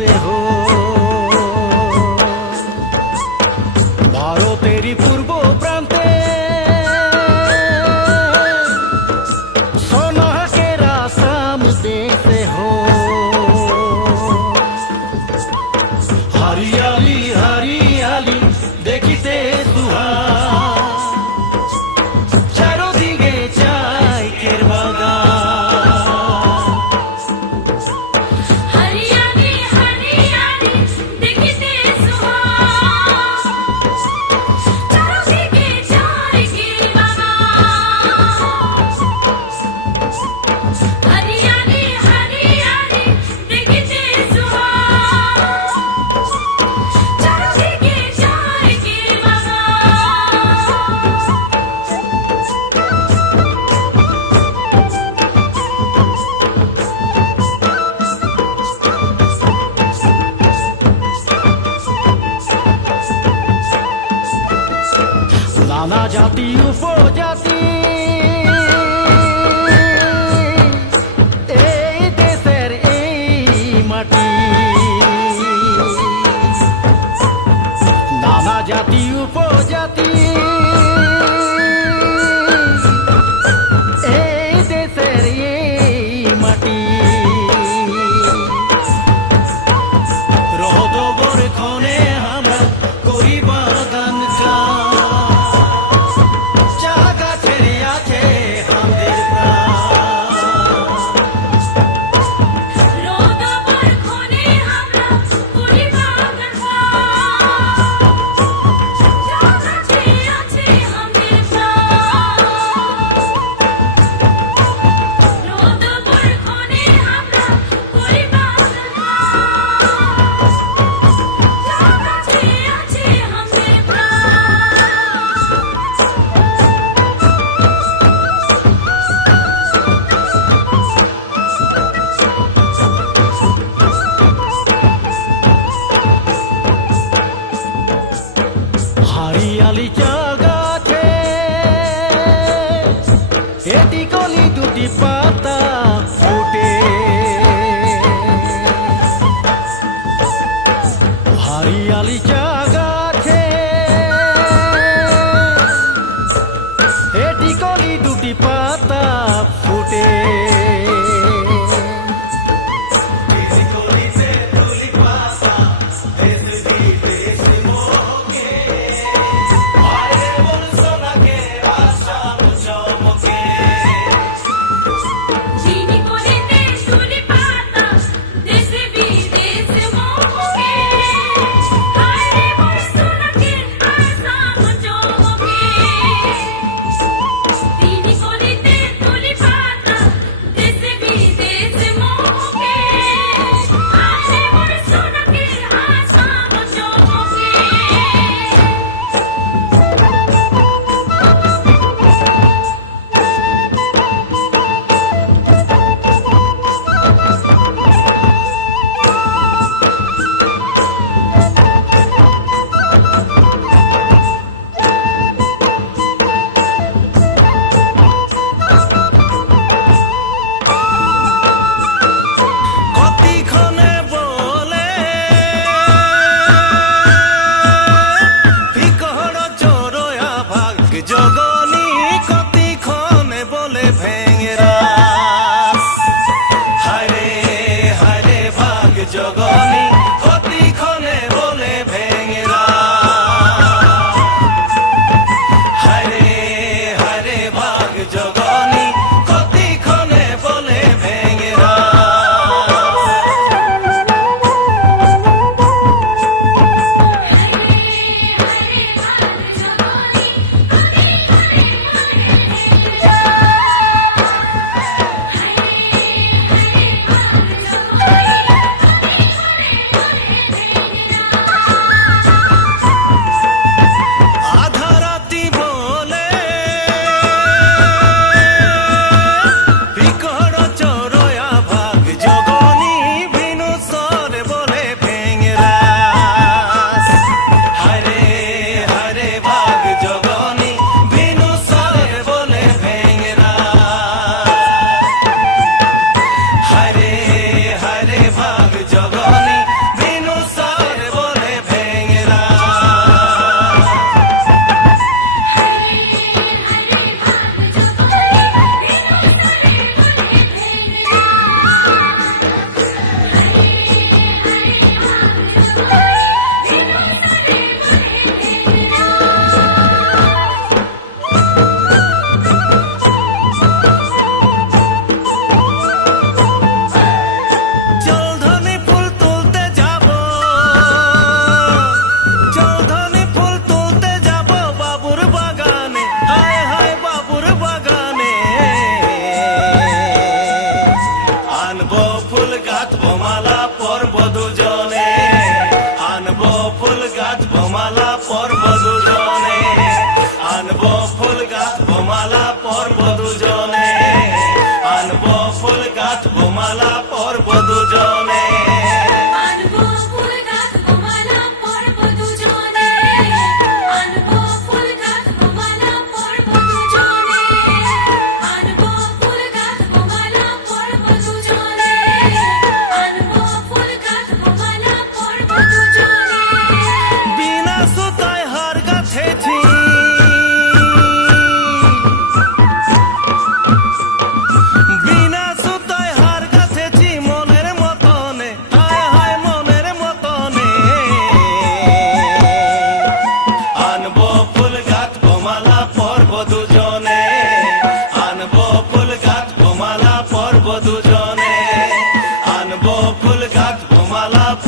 से हो। ভারতেরই পূর্ব প্রান্তে সোনা के रासाम देश हो। हरियाली हरियाली देखिते सुहाग, चारोदिके चायकेर बागान। हरियाली हरियाली देखिते सुहाग, चारोदिके चायकेर बागान। हरियाली हरियाली देखिते सुहाग, चारोदिके चायकेर बागान। नाना जाति उपजाति এই দেশের এই মাটি। নানা জাতি উপজাতি এই দেশের এই মাটি। রোদবর ক্ষণে আমরা করি বাগান কাজ, চা গাছের আছে আমাদের প্রাণ। রোদবর ক্ষণে আমরা করি বাগান কাজ, চা গাছে আছে আমাদের প্রাণ। রোদবর ক্ষণে আমরা করি বাগান কাজ, চা গাছে আছে আমাদের হারিয়ালি চা গাছে এটি কলি দুটি পাতা ফুটে। হারিয়ালি চা গাছে এটি কলি দুটি পাতা ফুটে। চিনি কোলেতে তুলি পাতা, দেশে বিদেশে মোকে। হায়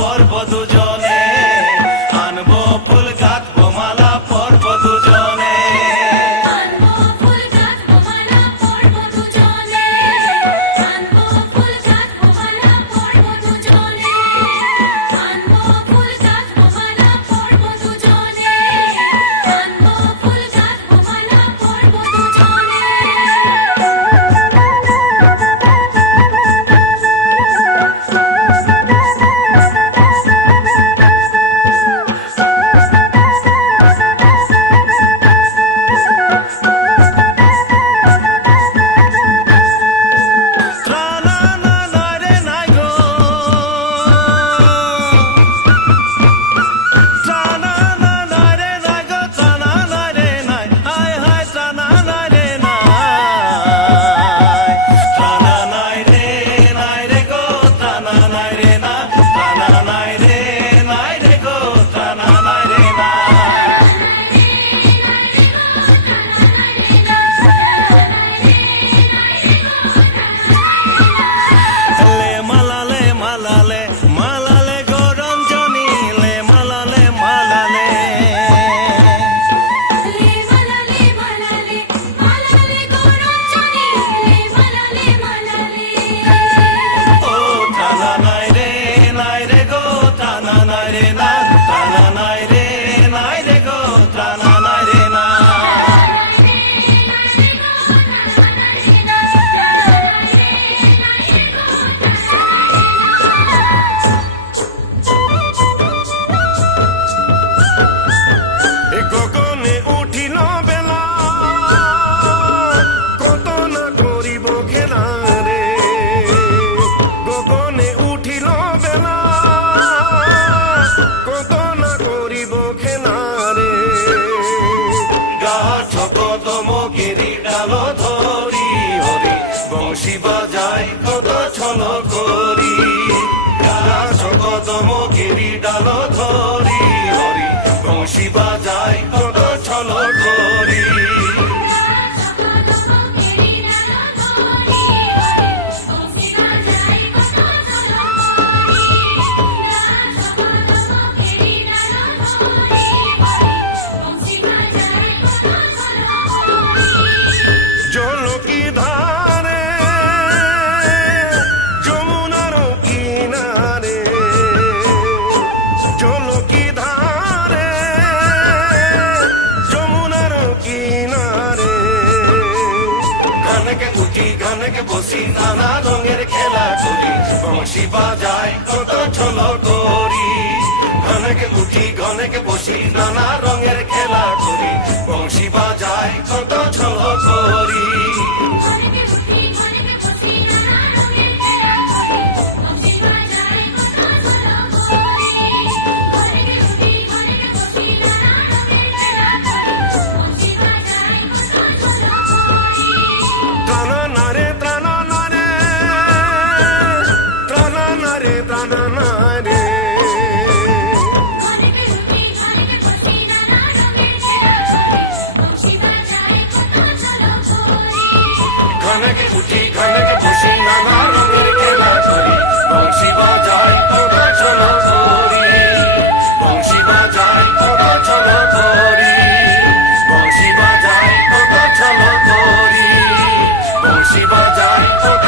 পর্ব দুজনে আনবো ফুল গাঁথবো মালা পর্ব দুজনে আনবো ফুল গাঁথবো মালা পরব দুজনে আনবো ফুল গাঁথবো মালা পরব দুজনে আনবো ফুল গাঁথবো মালা পরব দুজনে আনবো ফুল গাঁথবো মালা পরব দুজনে ত্রানা না না রে নাই গো ত্রানা না না রে নাই গো ত্রানা না রে নাই হায় হায় ত্রানা না রে নাই ত্রানা নাই রে গো ত্রানা নাই রে না ত্রানা নাই রে গো ত্রানা নাই রে না লে মালালে গো রঞ্জনী লে মালালে লে মালালে মালালে মালালে গরঞ্জনী লে মালালে মালালে ও ত্রানা নাই রে গো ত্রানা নাই রে না ত্রানা নাই রে গো ত্রানা নাই রে না এ গগনে উঠিল বেলা কত না করিব খেলা রে গগনে উঠিল বেলা কত না করিব খেলা রে গাছ কদম গিরি ডাল ধরি হরি বংশী বাজাই কত ছল করি গাছ কদম গিরি ডাল ধরি হরি বংশী বাজাই কত ছল করি জলকি ধারে যমুনার কিনারে জলকি ধারে যমুনার কিনারে গানকে উঠি গানকে বসি নানা রঙের খেলা করি বংশী বাজাই কত ছল করি গানকে উঠি গানকে বসি নানা রঙের খেলা করি বংশী বাজাই কত ছল করি ত্রানা না রে ত্রানা না রে ত্রানা না রে ত্রানা না রে ঘনকে উঠি ঘনকে বসি নানা রঙের খেলা করি বংশী বাজাই কত ছল করি বংশী বাজাই কত ছল করি বংশী বাজাই কত ছল করি বংশী বাজাই কত